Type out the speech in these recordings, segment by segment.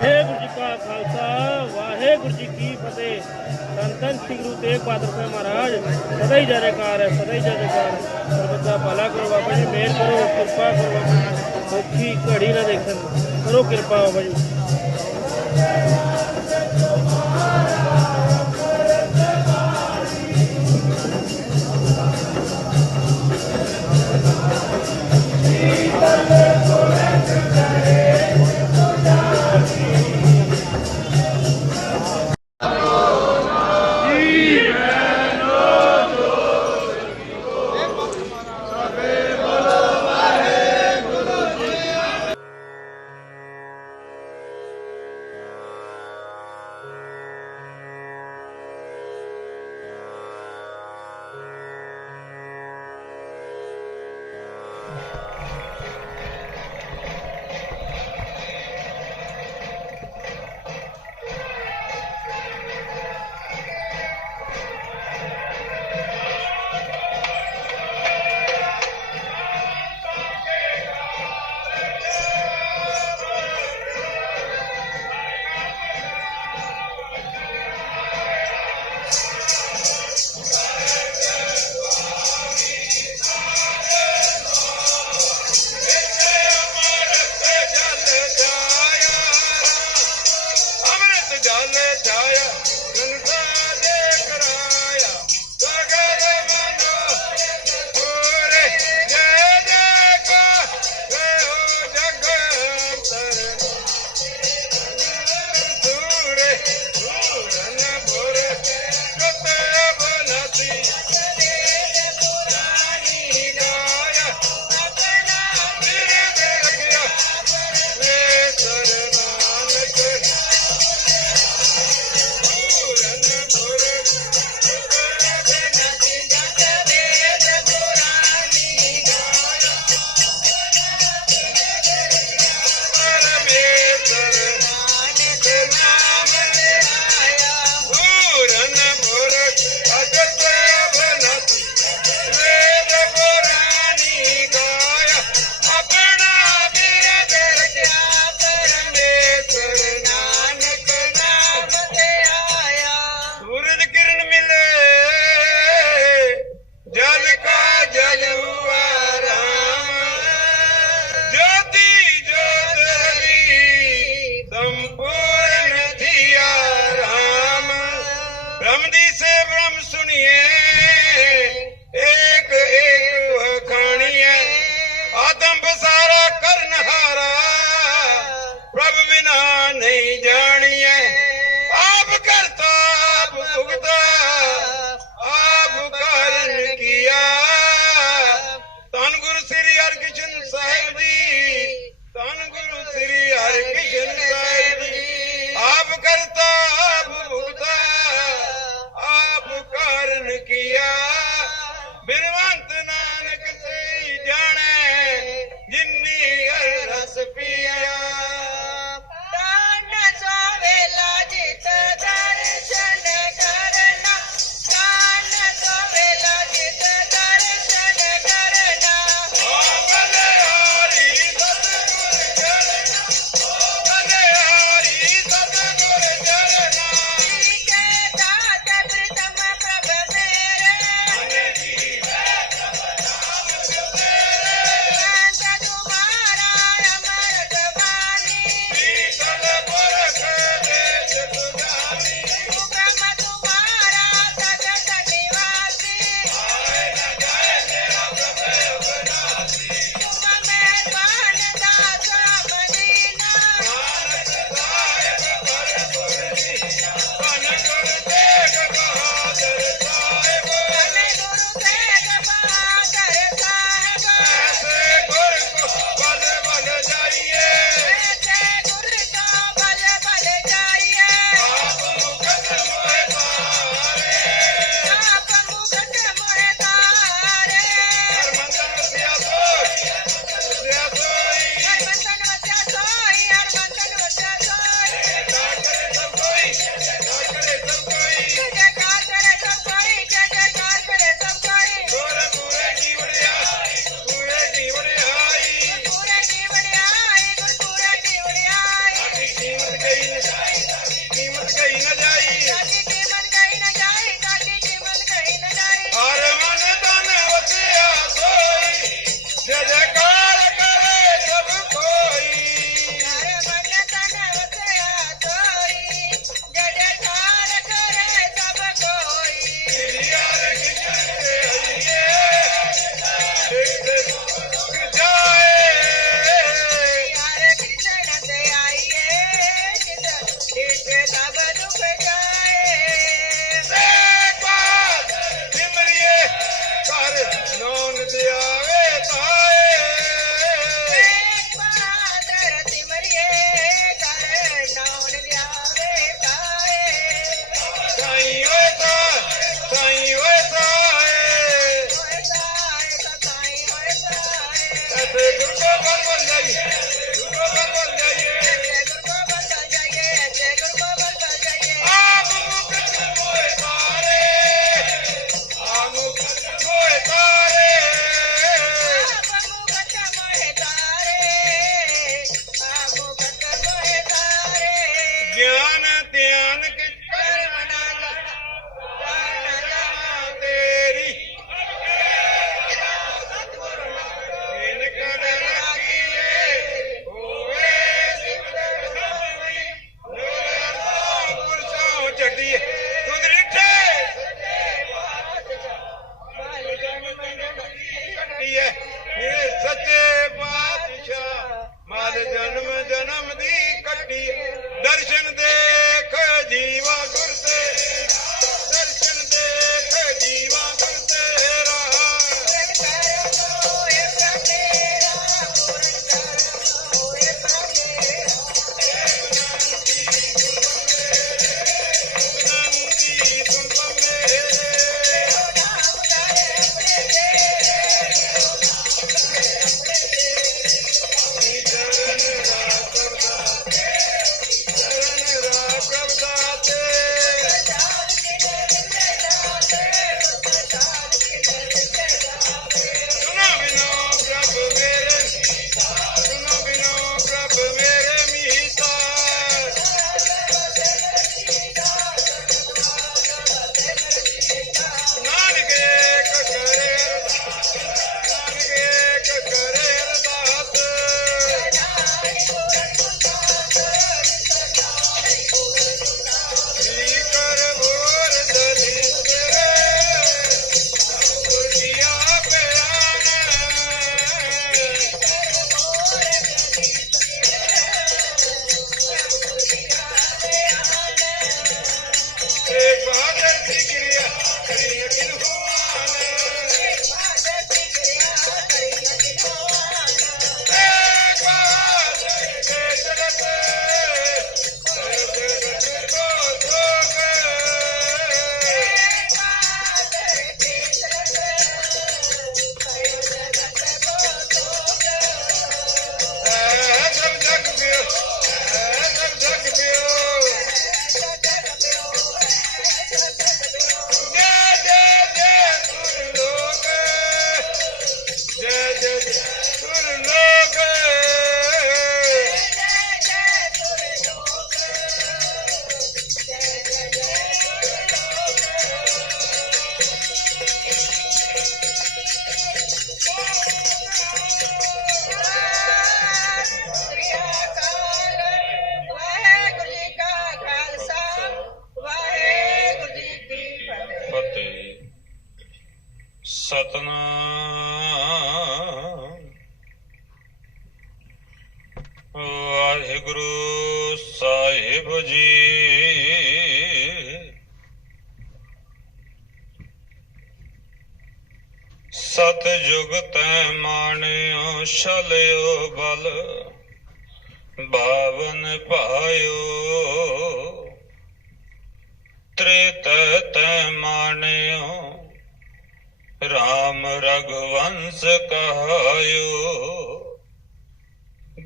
ਵਾਹਿਗੁਰੂ ਜੀ ਕਾ ਖਾਲਸਾ, ਵਾਹਿਗੁਰੂ ਜੀ ਕੀ ਫਤਿਹ। ਧੰਨ ਧੰਨ ਸ੍ਰੀ ਗੁਰੂ ਤੇਗ ਬਹਾਦਰ ਸਾਹਿਬ ਮਹਾਰਾਜ, ਸਦਾ ਹੀ ਜੈਕਾਰ ਹੈ, ਸਦਾ ਹੀ ਜੈਕਾਰ ਸਰਬੱਤ ਦਾ ਭਲਾ ਕਰੋ ਬਾਬਾ ਜੀ, ਮਿਹਰ ਕਰੋ, ਕਿਰਪਾ ਕਰੋ ਬਾਬਾ ਔਖੀ ਘੜੀ ਨਾ ਦੇਖਣ, ਕਰੋ ਕਿਰਪਾ ਬਾਬਾ ਜੀ। ay, ay. ਛਲਿਓ ਬਲ ਬਾਵਨ ਪਾਇਓ ਤ੍ਰਿਤ ਤੈ ਮਾਨਿਓ ਰਾਮ ਰਘਵੰਸ ਕਹਾਇਓ।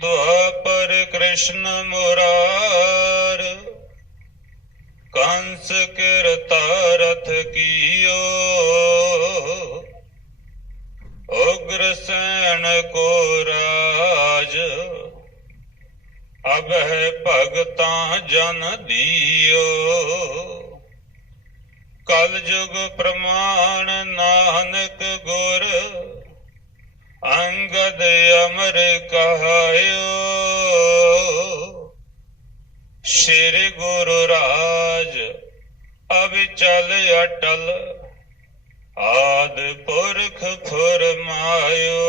ਦੁਆਪਰ ਕ੍ਰਿਸ਼ਨ ਮੁਰਾਰ, ਕੰਸ ਕਿਰਤਾਰਥ ਕੀਓ। ਉਗਰ ਸੈਨ ਕੋ ਰਾਜ। ਅਬਹਿ ਭਗਤਾਂ ਜਨ ਦੀਓ। ਕਲ ਯੁਗ ਪ੍ਰਮਾਣ ਨਾਨਕ ਗੁਰ। ਅੰਗਦ ਅਮਰ ਕਹਾਇਓ। ਸ਼੍ਰੀ ਗੁਰੂ ਰਾਜ ਅਵਿਚਲ ਅਟਲ ਆਦ ਪੁਰਖ ਫਰਮਾਇਓ,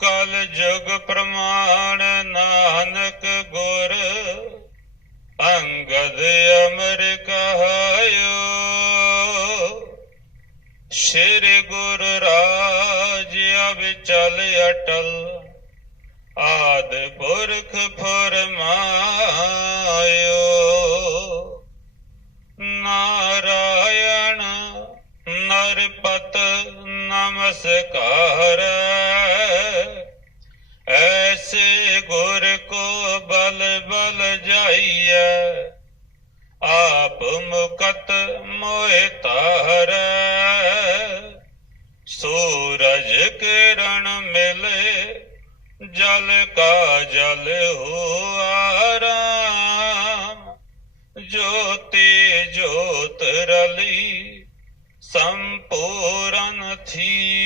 ਕਲ ਯੁਗ ਪ੍ਰਮਾਣ ਨਾਨਕ ਗੁਰ, ਅੰਗਦ ਅਮਰ ਕਹਾਇਓ। ਸ਼੍ਰੀ ਗੁਰ ਰਾਜ ਅਵਿਚਲ ਅਟਲ, ਆਦ ਪੁਰਖ ਫਰਮਾਇਓ। ਨਮਸਕਾਰ ਐਸੇ ਗੁਰ ਕੋ ਬਲ ਬਲ ਜਾਈਐ ਆਪ ਮੁਕਤ ਮੋਹਿ ਤਾਰੈ ਸੂਰਜ ਕਿਰਨ ਮਿਲੇ ਜਲ ਕਾ ਜਲ ਹੋ ਰਾਮ ਜੋਤੀ ਜੋਤ ਰਲੀ ਸੰਪੂਰਨ ਥੀਆ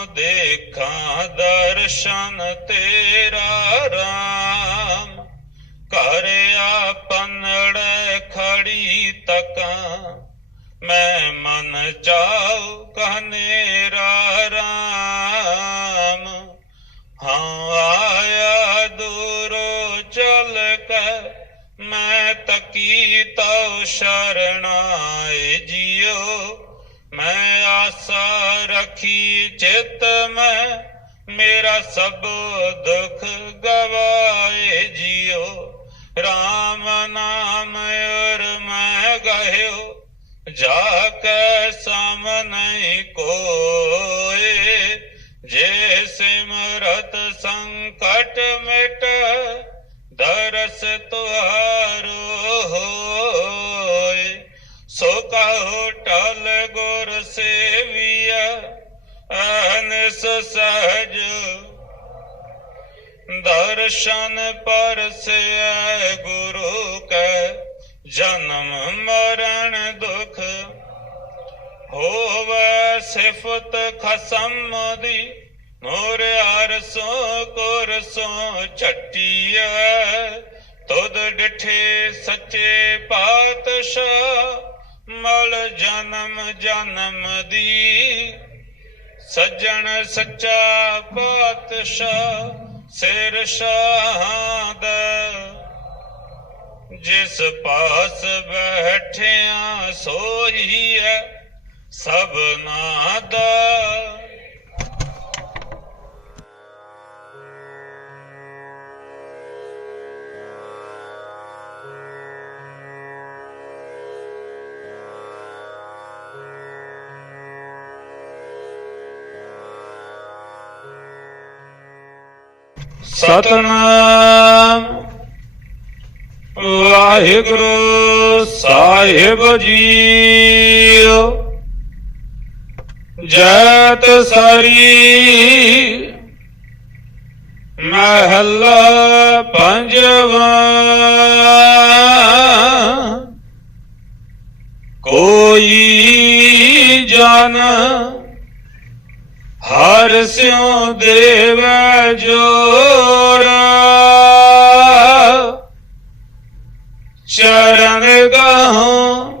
ਦੇਖਾਂ ਦਰਸ਼ਨ ਤੇਰਾ ਰਾਮ। ਘਰ ਆਪਨੜੇ ਖੜੀ ਤਕਾਂ। ਮੈਂ ਮਨ ਚਾਉ ਕਹਨੇਰਾ ਰਾਮ। ਹਾਂ ਆਇਆ ਦੂਰੋਂ ਚਲ ਕੇ। ਮੈਂ ਤਕੀ ਤਉ ਸ਼ਰਣਾਏ ਜਿਉ। ਮੈਂ ਆਸਾ ਰੱਖੀ ਚਿਤ ਮੈਂ, ਮੇਰਾ ਸਭ ਦੁਖ ਗਵਾਏ ਜਿਉ RAM ਨਾਮ ਔਰ ਮੈਂ ਗਹਿਓ, ਜਾ ਕੇ ਨਹੀਂ ਕੋ ਖਸਮ ਦੀ ਮੋਰ ਅਰਸੋਂ ਕੁਰਸੋਂ ਛਟੀਐ। ਤੁਧ ਡਿਠੇ ਸੱਚੇ ਪਾਤਸ਼ਾਹ, ਮਲ ਜਨਮ ਜਨਮ ਦੀ। ਸੱਜਣ ਸੱਚਾ ਪਾਤਸ਼ਾਹ, ਸਿਰ ਸ਼ਾਹਦ ਜਿਸ ਪਾਸ ਬੈਠਿਆ ਸੋਈ ਹੈ ਸਭਨਾ ਦਾ। ਸਤਨਾਮ। ਵਾਹਿਗੁਰੂ ਸਾਹਿਬ ਜੀਓ। ਜੈਤ ਸਰੀ। ਮਹੱਲਾ ਪੰਜਵਾ। ਕੋਈ ਜਨ ਹਰ ਸਿਉ ਦੇਵੈ ਜੋਰਾ। ਚਰਨ ਗਾਹੋਂ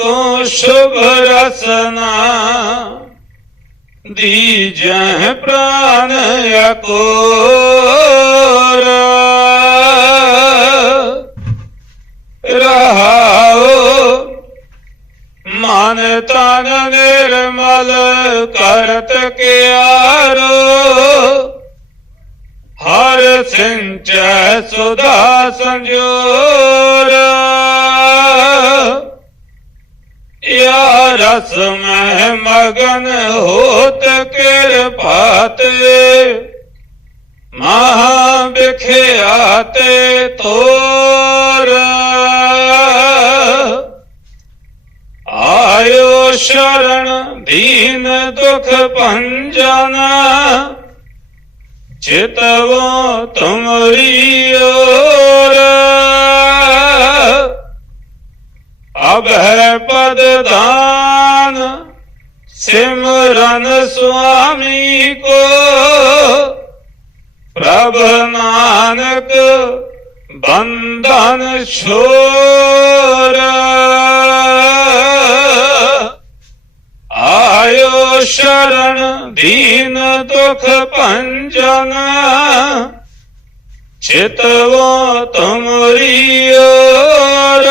ਤੂੰ ਸ਼ੁਭ ਰਸਨਾ। ਦੀਜੈ ਪ੍ਰਾਨ ਅਕੋਰ। ਰਹਾਓ ਮਨ ਤਨ ਨਿਰਮਲ ਕਰਤ ਕਿਆਰੋ। ਹਰ ਸਿੰਚੈ ਸੁਦਾ ਸੰਜੋਰ। ਰਸ ਮੈਂ ਮਗਨ ਹੋਤ ਕਿਰਪਾਤੇ ਮਹਾ ਬਿਖਿਆਤੇ ਤੋਰ। ਆਇਓ ਸ਼ਰਨ ਦੀਨ ਦੁਖ ਭੰਜਨ। ਚਿਤਵੋ ਤੁਮਰੀ ਓਰ। ਅਬ ਹੈ ਪਦ ਦਾਨ ਸਿਮਰਨ ਸੁਆਮੀ ਕੋ। ਪ੍ਰਭ ਨਾਨਕ ਬੰਧਨ ਛੋਰ। ਆਇਓ ਸ਼ਰਨ ਦੀਨ ਦੁਖ ਭੰਜਨ। ਚਿਤਵੋ ਤੁਮਰੀ ਓਰ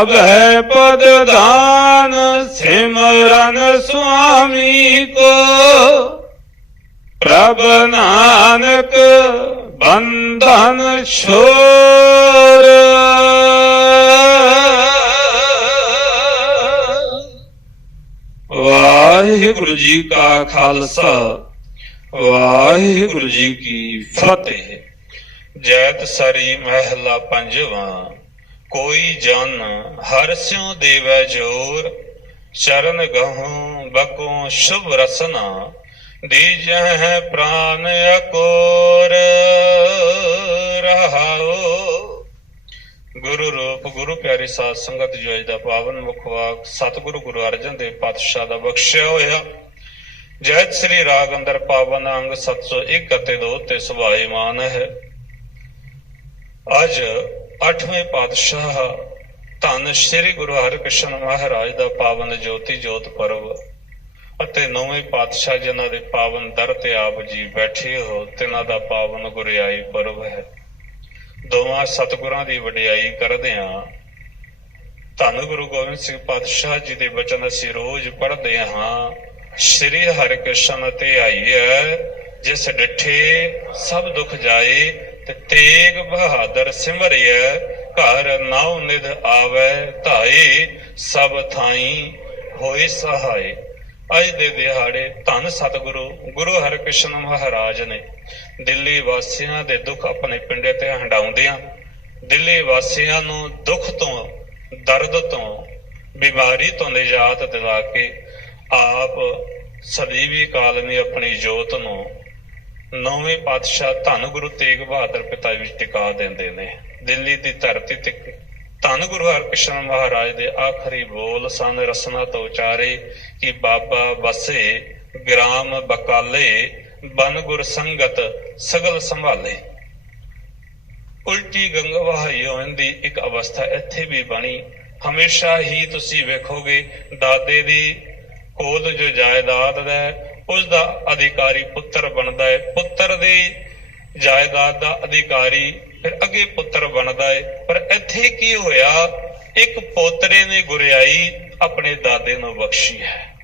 ਅਬ ਹੈ ਪਦ ਦਾਨ ਸਿਮਰਨ ਸੁਆਮੀ ਕੋ। ਪ੍ਰਭ ਨਾਨਕ ਬੰਧਨ ਛੋਰ। ਵਾਹਿਗੁਰੂ ਜੀ ਕਾ ਖਾਲਸਾ, ਵਾਹਿਗੁਰੂ ਜੀ ਕੀ ਫਤਿਹ। ਜੈਤ ਸਰੀ ਮਹਿਲਾ ਪੰਜਵਾਂ। ਕੋਈ ਜਨ ਹਰ ਸਿਉ ਦੇਵੈ ਜੋਰ, ਚਰਨ ਗਹਉ ਬਕੋ ਸ਼ੁਭ ਰਸਨਾ ਦੀਜਹਿ ਪ੍ਰਾਨ ਅਕੋਰ ਰਹਾਓ ਗੁਰੂ ਰੂਪ, ਗੁਰੂ ਪਿਆਰੀ ਸਾਧ ਸੰਗਤ ਜੋ ਅੱਜ ਦਾ ਪਾਵਨ ਮੁਖ ਵਾਕ ਸਤਿਗੁਰੂ ਗੁਰੂ ਅਰਜਨ ਦੇਵ ਪਾਤਸ਼ਾਹ ਦਾ ਬਖਸ਼ਿਆ ਹੋਇਆ। ਜੈ ਸ੍ਰੀ ਰਾਗ ਅੰਦਰ ਪਾਵਨ ਅੰਗ 701 ਅਤੇ 2 ਤੇ ਸੁਭਾਈਮਾਨ ਹੈ। ਅੱਜ 8ਵੇਂ ਪਾਤਸ਼ਾਹ ਧੰਨ ਸ੍ਰੀ ਗੁਰੂ ਹਰਿਕ੍ਰਿਸ਼ਨ ਮਹਾਰਾਜ ਦਾ ਪਾਵਨ ਜੋਤੀ ਜੋਤ ਪਰਵ ਅਤੇ ਨੌਵੇਂ ਪਾਤਸ਼ਾਹ ਜਿਨ੍ਹਾਂ ਦੇ ਪਾਵਨ ਦਰ ਤੇ ਆਪ ਜੀ ਬੈਠੇ ਹੋ ਤਿਨਾਂ ਦਾ ਪਾਵਨ ਗੁਰਿਆਈ ਪਰਵ ਹੈ। ਦੋਵਾਂ ਸਤਿਗੁਰਾਂ ਦੀ ਵਡਿਆਈ ਕਰਦੇ ਹਾਂ ਧੰਨ ਗੁਰੂ ਗੋਬਿੰਦ ਸਿੰਘ ਪਾਤਸ਼ਾਹ ਜੀ ਦੇ ਬਚਨ ਅਸੀਂ ਰੋਜ਼ ਪੜ੍ਹਦੇ ਹਾਂ, ਸ੍ਰੀ ਹਰਿਕ੍ਰਿਸ਼ਨ ਤੇ ਆਈਐ, ਜਿਸ ਡਿਠੇ ਸਭ ਦੁੱਖ ਜਾਏ ਤੇਗ ਬਹਾਦਰ ਸਿਮਰਿਐ, ਘਰ ਨਾਉ ਨਿਧ ਆਵੈ, ਧਾਏ, ਸਭ ਥਾਈ ਹੋਏ ਸਹਾਏ। ਅੱਜ ਦੇ ਦਿਹਾੜੇ ਧੰਨ ਸਤਿਗੁਰੂ, ਗੁਰੂ ਹਰਿਕ੍ਰਿਸ਼ਨ ਮਹਾਰਾਜ ਨੇ ਦਿੱਲੀ ਵਾਸੀਆਂ ਦੇ ਦੁੱਖ ਆਪਣੇ ਪਿੰਡੇ ਤੇ ਹੰਡਾਉਂਦਿਆਂ ਦਿੱਲੀ ਵਾਸੀਆਂ ਨੂੰ ਦੁੱਖ ਤੋਂ, ਦਰਦ ਤੋਂ, ਬਿਮਾਰੀ ਤੋਂ ਨਿਜਾਤ ਦਿਲਾ ਕੇ ਆਪ ਸਦੀਵੀ ਕਾਲ ਨੇ ਆਪਣੀ ਜੋਤ ਨੂੰ ਨੌਵੇਂ ਪਾਤਸ਼ਾਹ ਧੰਨ ਗੁਰੂ ਤੇਗ ਬਹਾਦਰ ਪਿਤਾ ਵਿੱਚ ਟਿਕਾ ਦਿੰਦੇ ਨੇ। ਦਿੱਲੀ ਦੀ ਧਰਤੀ ਤੇ ਧੰਨ ਗੁਰੂ ਹਰਕ੍ਰਿਸ਼ਨ ਮਹਾਰਾਜ ਦੇ ਆਖਰੀ ਬੋਲ ਸਨ। ਰਸਨਾ ਤੋਂ ਉਚਾਰੇ ਕਿ ਬਾਬਾ ਬਸੇ ਗ੍ਰਾਮ ਬਕਾਲੇ, ਬਨ ਗੁਰ ਸੰਗਤ, ਸਗਲ ਸੰਭਾਲੇ। ਉਲਟੀ ਗੰਗਾ ਵਹਾਈ ਦੀ ਇੱਕ ਅਵਸਥਾ ਇੱਥੇ ਵੀ ਬਣੀ। ਹਮੇਸ਼ਾ ਹੀ ਤੁਸੀਂ ਵੇਖੋਗੇ ਦਾਦੇ ਦੀ ਕੋਲ ਜੋ ਜਾਇਦਾਦ ਹੈ ਉਸ ਦਾ ਅਧਿਕਾਰੀ ਪੁੱਤਰ ਬਣਦਾ ਹੈ ਪੁੱਤਰ ਦੀ ਜਾਇਦਾਦ ਦਾ ਅਧਿਕਾਰੀ ਫਿਰ ਅੱਗੇ ਪੁੱਤਰ ਬਣਦਾ ਹੈ ਪਰ ਇੱਥੇ ਕੀ ਹੋਇਆ? ਇੱਕ ਪੋਤਰੇ ਨੇ ਗੁਰਿਆਈ ਆਪਣੇ ਦਾਦੇ ਨੂੰ ਬਖਸ਼ੀ ਹੈ।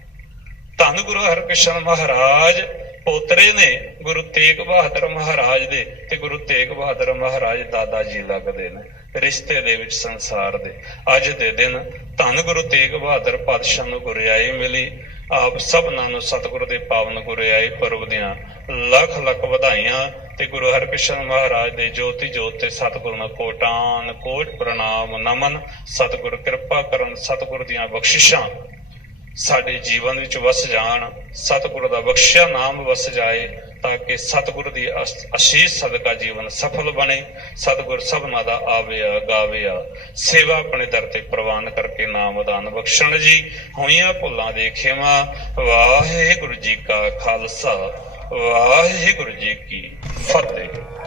ਧੰਨ ਗੁਰੂ ਹਰਕ੍ਰਿਸ਼ਨ ਮਹਾਰਾਜ, ਪੋਤਰੇ ਨੇ ਗੁਰੂ ਤੇਗ ਬਹਾਦਰ ਮਹਾਰਾਜ ਦੇ ਤੇ ਗੁਰੂ ਤੇਗ ਬਹਾਦਰ ਮਹਾਰਾਜ ਦਾਦਾ ਜੀ ਲੱਗਦੇ ਨੇ ਰਿਸ਼ਤੇ ਦੇ ਵਿੱਚ ਸੰਸਾਰ ਦੇ। ਅੱਜ ਦੇ ਦਿਨ ਧੰਨ ਗੁਰੂ ਤੇਗ ਬਹਾਦਰ ਪਾਤਸ਼ਾਹ ਨੂੰ ਗੁਰਿਆਈ ਮਿਲੀ। ਆਪ ਸਭਨਾਂ ਨੂੰ ਸਤਿਗੁਰੂ ਦੇ ਪਾਵਨ ਗੁਰਿਆਈ ਪਰਵ ਦੀਆਂ ਲੱਖ ਲੱਖ ਵਧਾਈਆਂ ਤੇ ਗੁਰੂ ਹਰਕ੍ਰਿਸ਼ਨ ਮਹਾਰਾਜ ਦੇ ਜੋਤੀ ਜੋਤ ਤੇ ਸਤਿਗੁਰ ਨੂੰ ਕੋਟਾਨ ਕੋਟ ਪ੍ਰਣਾਮ ਨਮਨ। ਸਤਿਗੁਰ ਕਿਰਪਾ ਕਰਨ ਸਤਿਗੁਰ ਦੀਆਂ ਬਖਸ਼ਿਸ਼ਾਂ। ਸਾਡੇ ਜੀਵਨ ਵਿੱਚ ਵਸ ਜਾਣ, ਸਤਿਗੁਰ ਦਾ ਬਖਸ਼ਿਆ ਨਾਮ ਵਸ ਜਾਏ, ਤਾਂ ਕਿ ਸਤਿਗੁਰ ਦੀ ਅਸ- ਅਸ਼ੀਸ਼ ਸਦਕਾ ਜੀਵਨ ਸਫਲ ਬਣੇ, ਸਤਿਗੁਰ ਸਭਨਾ ਦਾ ਆਵਿਆ, ਗਾਵਿਆ। ਸੇਵਾ ਆਪਣੇ ਦਰ ਤੇ ਪ੍ਰਵਾਨ ਕਰਕੇ ਨਾਮ ਦਾਨ ਬਖਸ਼ਣ ਜੀ, ਹੋਈਆਂ ਭੁੱਲਾਂ ਦੇ ਖੇਮਾ। ਵਾਹਿਗੁਰੂ ਜੀ ਕਾ ਖਾਲਸਾ, ਵਾਹਿਗੁਰੂ ਜੀ ਕੀ ਫਤਿਹ।